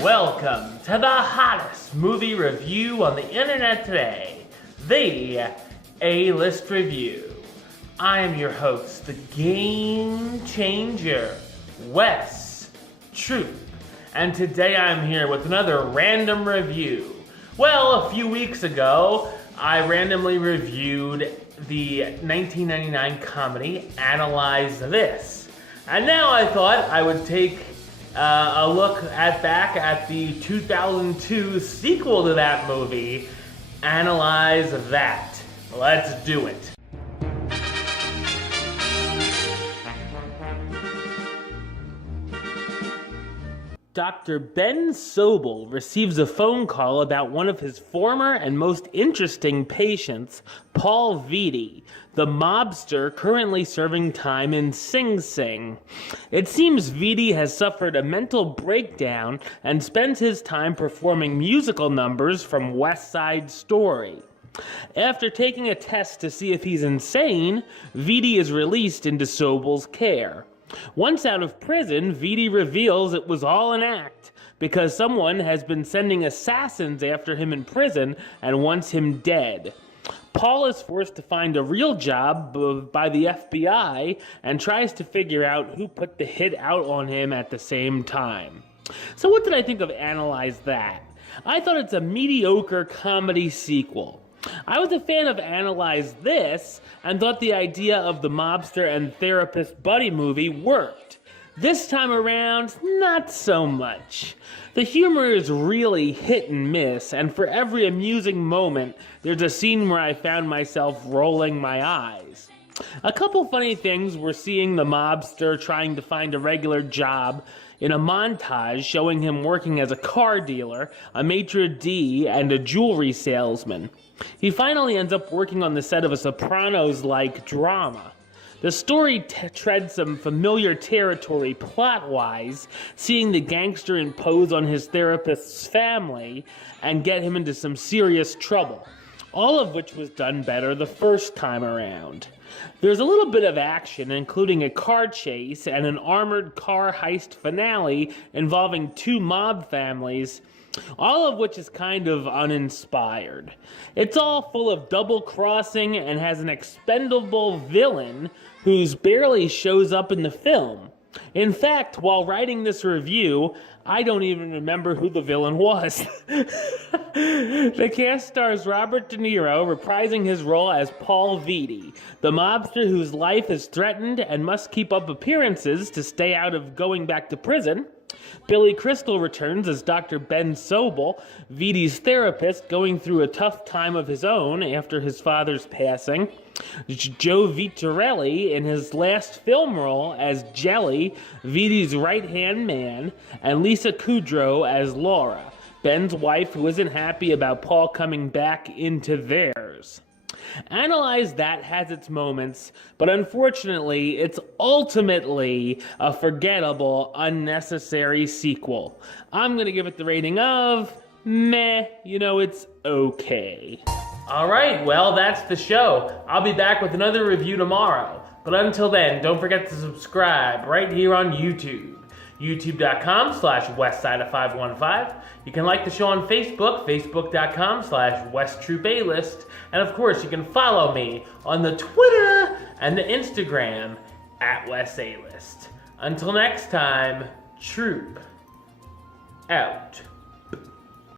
Welcome to the hottest movie review on the internet today, the A-List Review. I am your host, the Game Changer, Wes Troop, and today I'm here with another random review. Well, a few weeks ago, I randomly reviewed the 1999 comedy Analyze This, and now I thought I would take a look back at the 2002 sequel to that movie, Analyze That. Let's do it. Dr. Ben Sobel receives a phone call about one of his former and most interesting patients, Paul Vitti, the mobster currently serving time in Sing Sing. It seems Vitti has suffered a mental breakdown and spends his time performing musical numbers from West Side Story. After taking a test to see if he's insane, Vitti is released into Sobel's care. Once out of prison, Vitti reveals it was all an act because someone has been sending assassins after him in prison and wants him dead. Paul is forced to find a real job by the FBI and tries to figure out who put the hit out on him at the same time. So what did I think of Analyze That? I thought it's a mediocre comedy sequel. I was a fan of Analyze This and thought the idea of the mobster and therapist buddy movie worked. This time around, not so much. The humor is really hit and miss, and for every amusing moment, there's a scene where I found myself rolling my eyes. A couple funny things were seeing the mobster trying to find a regular job in a montage showing him working as a car dealer, a maitre d', and a jewelry salesman. He finally ends up working on the set of a Sopranos-like drama. The story treads some familiar territory plot-wise, seeing the gangster impose on his therapist's family and get him into some serious trouble, all of which was done better the first time around. There's a little bit of action, including a car chase and an armored car heist finale involving two mob families, all of which is kind of uninspired. It's all full of double-crossing and has an expendable villain who barely shows up in the film. In fact, while writing this review, I don't even remember who the villain was. The cast stars Robert De Niro reprising his role as Paul Vitti, the mobster whose life is threatened and must keep up appearances to stay out of going back to prison. Billy Crystal returns as Dr. Ben Sobel, Vitti's therapist going through a tough time of his own after his father's passing. Joe Vitarelli in his last film role as Jelly, Vitti's right-hand man, and Lisa Kudrow as Laura, Ben's wife who isn't happy about Paul coming back into theirs. Analyze That has its moments, but unfortunately, it's ultimately a forgettable, unnecessary sequel. I'm gonna give it the rating of meh. It's okay. Alright, well, that's the show. I'll be back with another review tomorrow. But until then, don't forget to subscribe right here on YouTube. youtube.com/westside515. You can like the show on Facebook, facebook.com/WestTroopAlist. And of course, you can follow me on the Twitter and the Instagram @WesAlist. Until next time, Troop out.